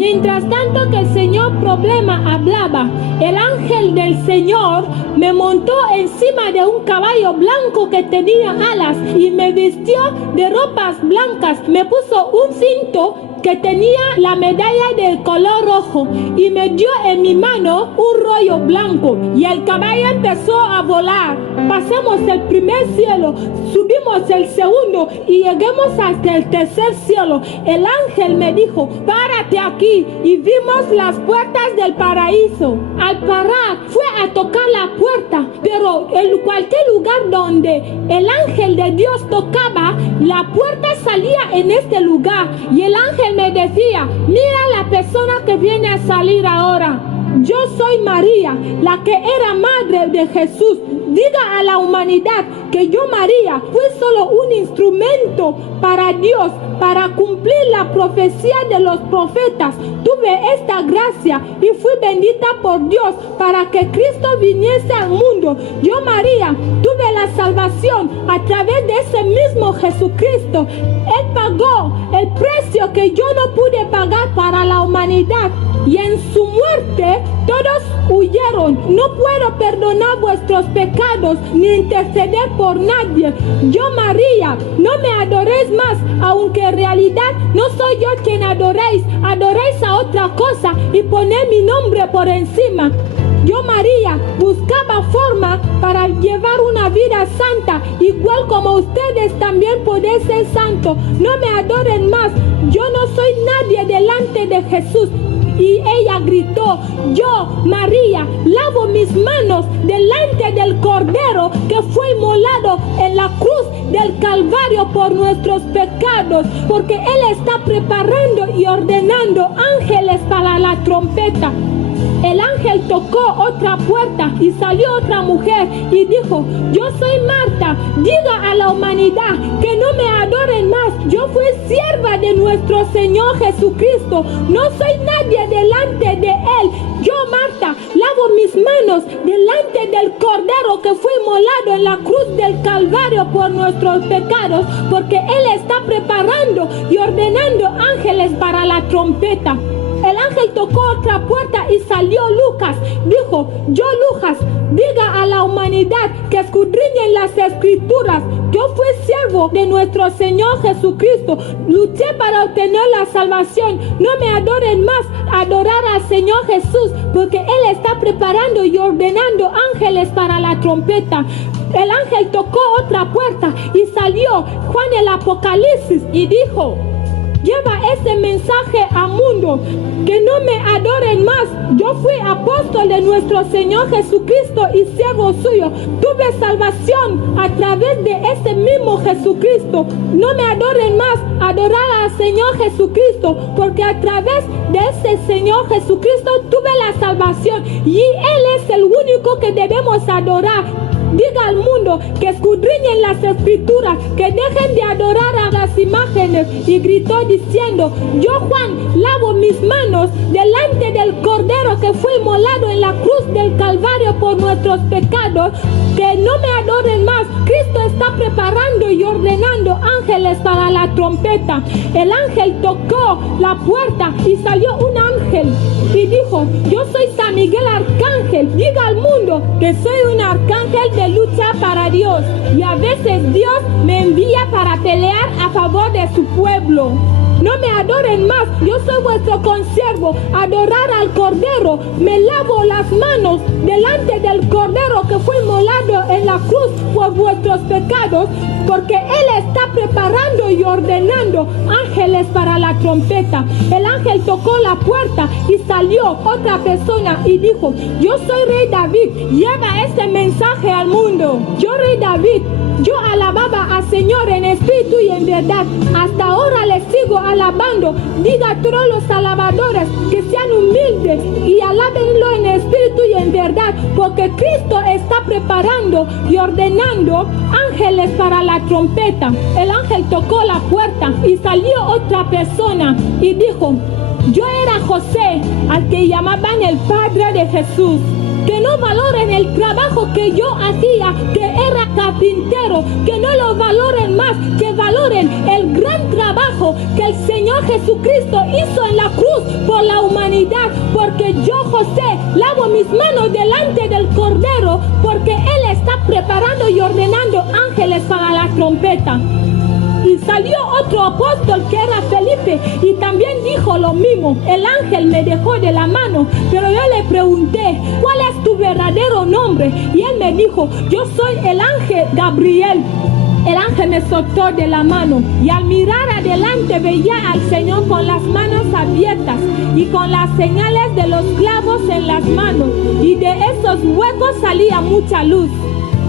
Mientras tanto que el señor Problema hablaba, el ángel del Señor me montó encima de un caballo blanco que tenía alas y me vistió de ropas blancas. Me puso un cinto que tenía la medalla de color rojo y me dio en mi mano un rollo blanco y el caballo empezó a volar. Pasamos el primer cielo, subimos el segundo y llegamos hasta el tercer cielo. El ángel me dijo, párate aquí, y vimos las puertas del paraíso. Al parar fue a tocar la puerta, pero en cualquier lugar donde el ángel de Dios tocaba, la puerta salía en este lugar y el ángel me decía, mira la persona que viene a salir ahora. Yo soy María, la que era madre de Jesús. Diga a la humanidad que yo, María, fui solo un instrumento para Dios, para cumplir la profecía de los profetas. Tuve esta gracia y fui bendita por Dios para que Cristo viniese al mundo. Yo, María, tuve la salvación a través de ese mismo Jesucristo. Él pagó el precio que yo no pude pagar para la humanidad. Y en su muerte todos huyeron. No puedo perdonar vuestros pecados ni interceder por nadie. Yo, María, no me adoréis más, aunque en realidad no soy yo quien adoréis. Adoréis a otra cosa y poner mi nombre por encima. Yo, María, buscaba forma para llevar una vida santa, igual como ustedes también pueden ser santos. No me adoren más. Yo no soy nadie delante de Jesús. Y ella gritó, yo, María, lavo mis manos delante del Cordero que fue inmolado en la cruz del Calvario por nuestros pecados, porque Él está preparando y ordenando ángeles para la trompeta. El ángel tocó otra puerta y salió otra mujer y dijo, yo soy Marta, diga a la humanidad que no me adoren más. Yo fui sierva de nuestro Señor Jesucristo, no soy nadie delante de Él. Yo, Marta, lavo mis manos delante del Cordero que fue inmolado en la cruz del Calvario por nuestros pecados, porque Él está preparando y ordenando ángeles para la trompeta. El ángel tocó otra puerta y salió Lucas. Dijo, yo, Lucas, diga a la humanidad que escudriñen las escrituras. Yo fui siervo de nuestro Señor Jesucristo. Luché para obtener la salvación. No me adoren más, adorar al Señor Jesús, porque Él está preparando y ordenando ángeles para la trompeta. El ángel tocó otra puerta y salió Juan el Apocalipsis y dijo, lleva ese mensaje al mundo, que no me adoren más. Yo fui apóstol de nuestro Señor Jesucristo y siervo suyo. Tuve salvación a través de ese mismo Jesucristo. No me adoren más, adorar al Señor Jesucristo, porque a través de ese Señor Jesucristo tuve la salvación y Él es el único que debemos adorar. Diga al mundo que escudriñen las escrituras, que dejen de adorar a las imágenes. Y gritó diciendo, yo, Juan, lavo mis manos delante del Cordero que fue inmolado en la cruz del Calvario por nuestros pecados, que no me adoren más. Cristo está preparando y ordenando ángeles para la trompeta. El ángel tocó la puerta y salió un ángel y dijo, yo soy San Miguel Arcángel. Diga al mundo que soy un arcángel de lucha para Dios, y a veces Dios me envía para pelear a favor de su pueblo. No me adoren más, yo soy vuestro consiervo. Adorar al Cordero, me lavo las manos delante del Cordero que fue inmolado en la cruz por vuestros pecados, porque Él está preparando y ordenando ángeles para la trompeta. El ángel tocó la puerta y salió otra persona y dijo, yo soy Rey David, lleva ese mensaje al mundo. Yo, Rey David, yo alababa al Señor en espíritu y en verdad. Hasta ahora le sigo alabando. Diga a todos los alabadores que sean humildes y alábenlo en espíritu y en verdad, porque Cristo está preparando y ordenando ángeles para la trompeta. El ángel tocó la puerta y salió otra persona y dijo, yo era José, al que llamaban el padre de Jesús. Que no valoren el trabajo que yo hacía, que era carpintero, que no lo valoren más, que valoren el gran trabajo que el Señor Jesucristo hizo en la cruz por la humanidad, porque yo, José, lavo mis manos delante del Cordero, porque Él está preparando y ordenando ángeles para la trompeta. Y salió otro apóstol que era Felipe y también dijo lo mismo. El ángel me dejó de la mano, pero yo le pregunté, ¿cuál es tu verdadero nombre? Y él me dijo, yo soy el ángel Gabriel. El ángel me soltó de la mano y al mirar adelante veía al Señor con las manos abiertas y con las señales de los clavos en las manos, y de esos huecos salía mucha luz.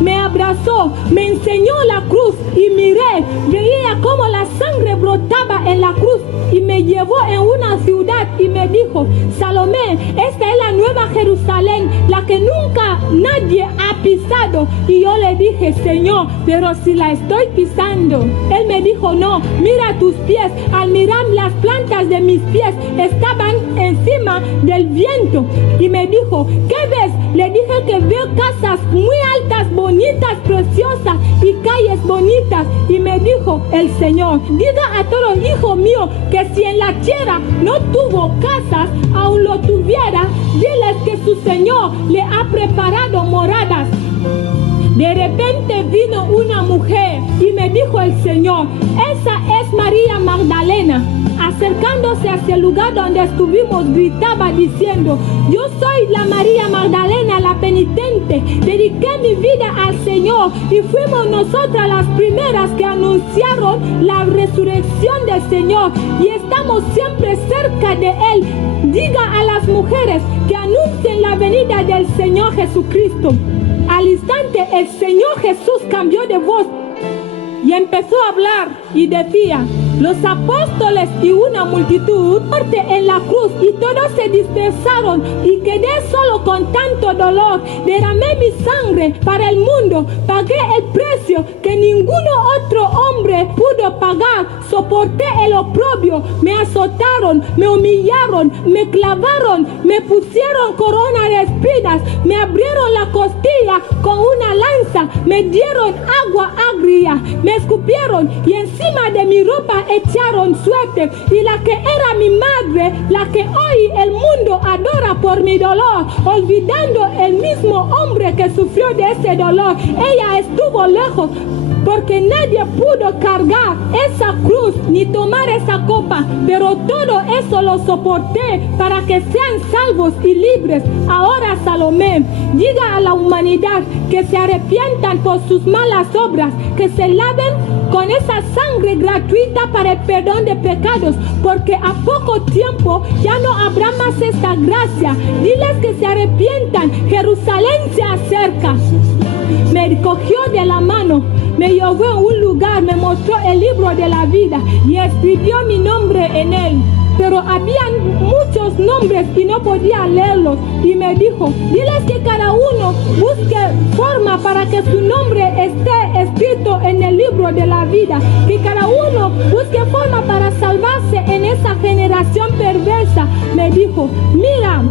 Me abrazó, me enseñó la cruz y miré, veía cómo la sangre brotaba en la cruz y me llevó en una ciudad y me dijo, Salomé, esta es la nueva Jerusalén, la que nunca nadie ha pisado. Y yo le dije, Señor, pero si la estoy pisando. Él me dijo, no, mira tus pies. Al mirar las plantas de mis pies estaban encima del viento. Y me dijo, ¿qué ves? Le dije que veo casas muy altas, bonitas, preciosas y calles bonitas. Y me dijo el Señor, diga a todos, hijo mío, que si en la tierra no tuvo casas, aún lo tuviera, diles que su Señor le ha preparado moradas. De repente vino una mujer y me dijo el Señor, esa es María Magdalena. Acercándose hacia el lugar donde estuvimos, gritaba diciendo, yo soy la María Magdalena, la penitente. Dediqué mi vida al Señor y fuimos nosotras las primeras que anunciaron la resurrección del Señor y estamos siempre cerca de Él. Diga a las mujeres que anuncien la venida del Señor Jesucristo. Al instante el Señor Jesús cambió de voz y empezó a hablar y decía, los apóstoles y una multitud muerte en la cruz y todos se dispersaron y quedé solo con tanto dolor. Derramé mi sangre para el mundo, pagué el precio que ninguno otro hombre pudo pagar. Soporté el oprobio, me azotaron, me humillaron, me clavaron, me pusieron corona de espinas, me abrieron la costilla con una lanza, me dieron agua agria, me escupieron y encima de mi ropa echaron suerte. Y la que era mi madre, la que hoy el mundo adora por mi dolor, olvidando el mismo hombre que sufrió de ese dolor, ella estuvo lejos, porque nadie pudo cargar esa cruz ni tomar esa copa, pero todo eso lo soporté para que sean salvos y libres. Ahora, Salomé, diga a la humanidad que se arrepientan por sus malas obras, que se laven con esa sangre gratuita para el perdón de pecados, porque a poco tiempo ya no habrá más esta gracia. Diles que se arrepientan, Jerusalén se acerca. Me cogió de la mano, me llevó a un lugar, me mostró el libro de la vida y escribió mi nombre en él. Pero había muchos nombres y no podía leerlos. Y me dijo, diles que cada uno busque forma para que su nombre esté escrito en el libro de la vida. Que cada uno busque forma para salvarse en esa generación perversa. Me dijo, mira.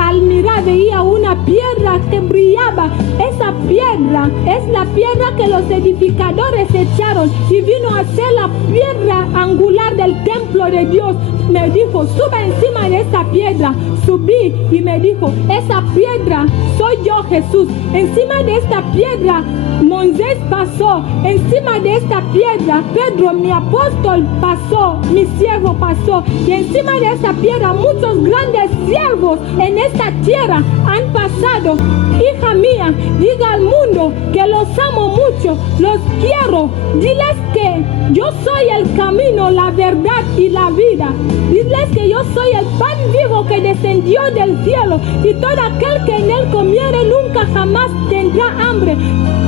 Al mirar veía una piedra que brillaba. Esa piedra es la piedra que los edificadores echaron y vino a ser la piedra angular del templo de Dios. Me dijo, sube encima de esa piedra. Subí y me dijo, esa piedra soy yo, Jesús. Encima de esta piedra Moisés pasó. Encima de esta piedra Pedro, mi apóstol, pasó. Mi siervo pasó. Y encima de esta piedra muchos grandes siervos en esta tierra han pasado. Hija mía, diga al mundo que los amo mucho, los quiero. Diles que yo soy el camino, la verdad y la vida. Diles que yo soy el pan vivo que descendió del cielo y todo aquel que en él comiere nunca jamás tendrá hambre.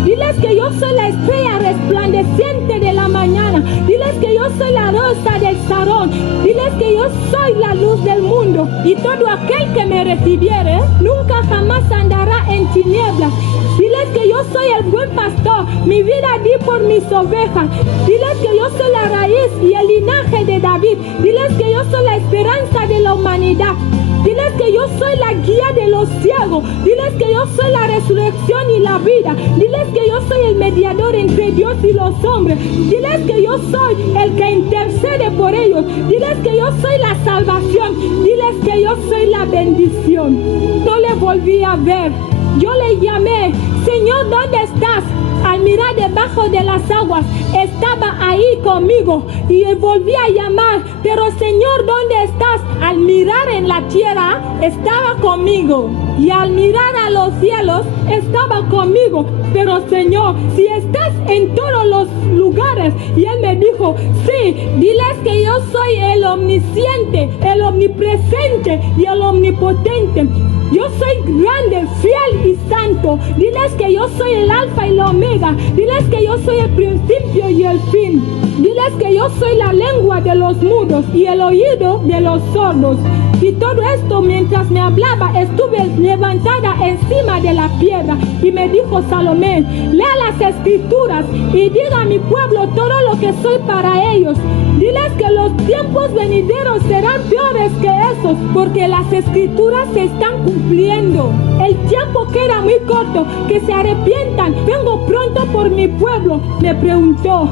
Diles que yo soy la estrella resplandeciente de la mañana. Diles que yo soy la rosa del Sarón. Diles que yo yo soy la luz del mundo, y todo aquel que me recibiere nunca jamás andará en tinieblas. Diles que yo soy el buen pastor, mi vida di por mis ovejas. Diles que yo soy la raíz y el linaje de David. Diles que yo soy la esperanza de la humanidad. Diles que yo soy la guía de los ciegos. Diles que yo soy la resurrección y la vida. Diles que yo soy el mediador entre Dios y los hombres. Diles que yo soy el que intercede por ellos. Diles que yo soy la salvación. Diles que yo soy la bendición. No le volví a ver. Yo le llamé, Señor, ¿dónde estás? Al mirar debajo de las aguas, estaba ahí conmigo, y volví a llamar, pero Señor, ¿dónde estás? Al mirar en la tierra, estaba conmigo, y al mirar a los cielos, estaba conmigo, pero Señor, si estás en todos los lugares. Y él me dijo, sí, diles que yo soy el omnisciente, el omnipresente y el omnipotente. Yo soy grande, fiel y santo. Diles que yo soy el alfa y la omega. Diles que yo soy el principio y el fin. Diles que yo soy la lengua de los mudos y el oído de los sordos. Y todo esto mientras me hablaba, estuve levantada encima de la piedra. Y me dijo Salomé, lea las escrituras y diga a mi pueblo todo lo que soy para ellos. Diles que los tiempos venideros serán peores que esos, porque las escrituras se están cumpliendo. El tiempo queda muy corto, que se arrepientan. Vengo pronto por mi pueblo. Me preguntó,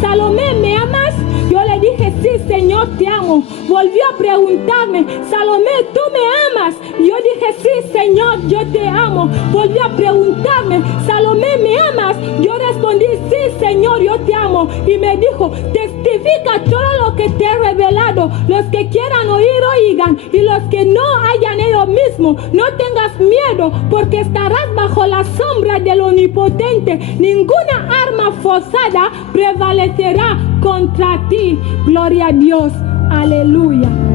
Salomé, ¿me amas? Yo le dije, sí, Señor, te amo. Volvió a preguntarme, Salomé, ¿tú me amas? Yo dije, sí, Señor, yo te amo. Volvió a preguntarme, Salomé, ¿me amas? Yo respondí, sí, Señor, yo te amo. Y me dijo, testifica todo lo que te he revelado. Los que quieran oír, oigan. Y los que no hayan ellos mismos, no tengas miedo, porque estarás bajo la sombra del Omnipotente. Ninguna arma forzada prevalecerá contra ti. Gloria a Dios. Aleluya.